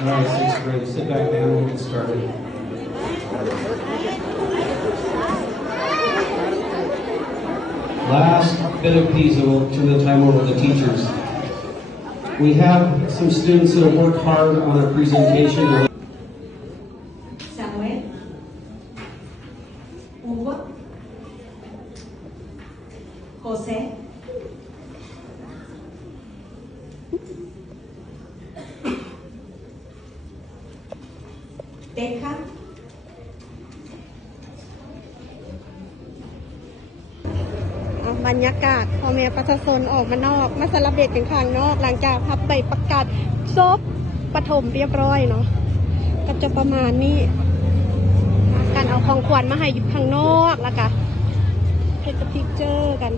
All right, 6th grade. Sit back down. We'll get started. Last bit of pizza, we'll turn the time over to the teachers. We have some students that have worked hard on a presentation. Samuel. Hugo. Jose. Teja. บรรยากาศพ่อแม่ประชาชนออกมานอกมาเซเลบเรตกันข้างนอกหลังจากพับใบประกาศจบประถมเรียบร้อยเนาะก็จะประมาณนี้การเอาของขวัญมาให้อยู่ข้างนอกแล้วก็เทคพิกเจอร์กัน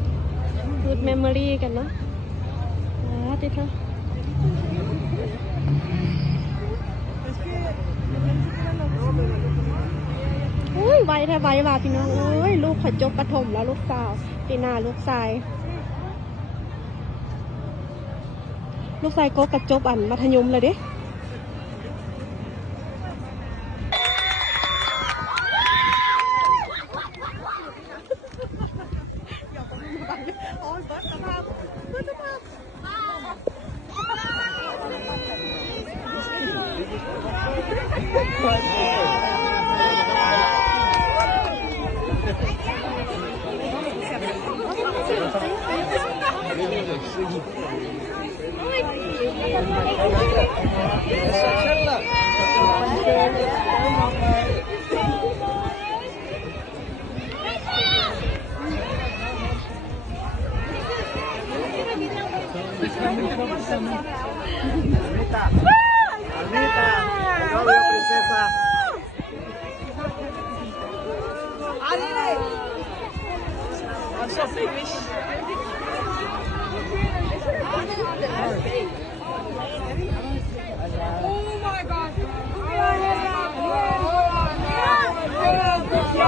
ดูดเมมโมรี่กันเนาะติเถอะไวแท้ไวว่าพี่น้องลูกขอจบประถมแล้วลูกสาวปีหน้าลูกชายก็กระจบมัธยมเลยเด้Almita, novia princesa. I'm so famous. Oh my god.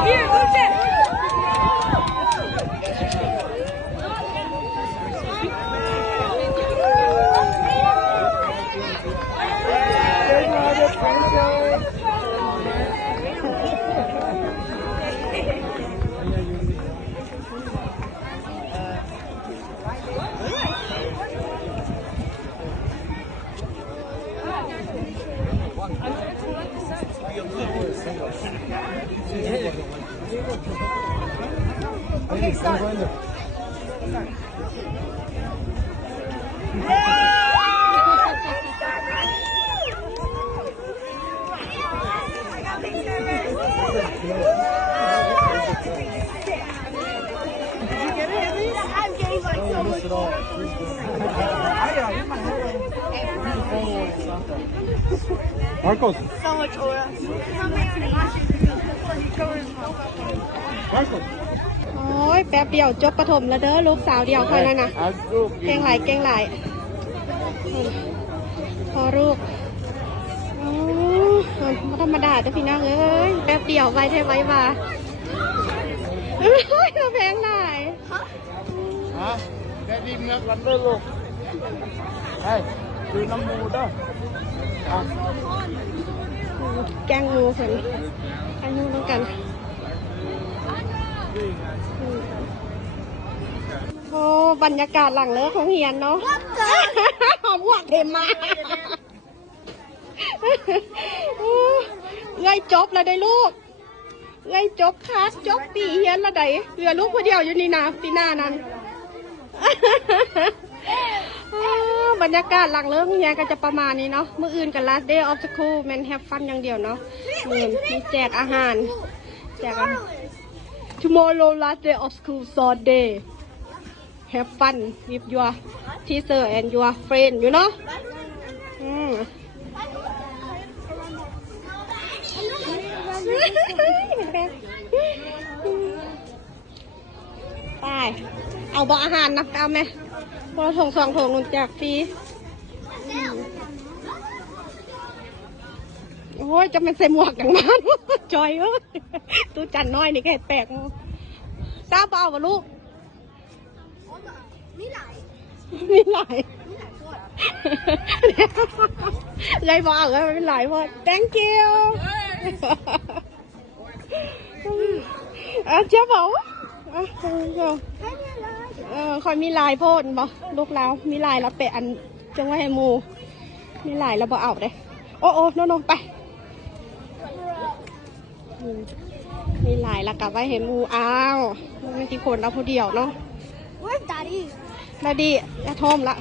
Here, look at Okay, start. Marcos. So much aura. Marcos. โอ้ยแป๊บเดียวจบประถมแล้วเด้อลูกสาวเดียวค่อยนั่นน่ะเก่งหลายพอลูกธรรมดาแต่พี่น้องเอ้ยแป๊บเดียวไวแท้ไวว่าแพงหลายฮะได้ดีเมือกลันเด้อลูกเฮ้ยดูน้ำมูเด้อแกงงูเพิ่นแกงงูต้องกันโอ้บรรยากาศหลังเลิกของเฮียนเนาะหอมหวานเต็มมากเงยจบแล้วได้ลูกเงยจบคลาสจบปีเฮียนแล้วได้เหลือลูกคนเดียวอยู่นี่นะปีหน้านั้นบรรยากาศหลังเลิกเฮียนก็จะประมาณนี้เนาะมื้ออื่นกัน last day of school แม่นแฮปฟันอย่างเดียวเนาะมีแจกอาหารtomorrow last day of school Sunday have fun with your teacher and your friend you know ไปเอาบ่อาหารนะเอาไหมพอถง2 ถงนุ่นแจกฟรีโอ้ยจะเป็นใส่หมวกอย่างนั้นจอยตู้จันน้อยนี่แค่แปลกทราบเปล่าวะลูกมีหลาย เลยบอกเลยเป็นหลายพอ thank you เจ้าบอกคอยมีลายโพดบ่ลูกเรามีลายแล้วเปะอันจังว่าให้มูมีลายแล้วบ่เอาเลยโอ้โนไปมีลายแล้วกลับไว้ให้มูอ้าวไม่กี่คนเราผู้เดียวเนาะ Where's Daddy? นาดีอย่าโทมละ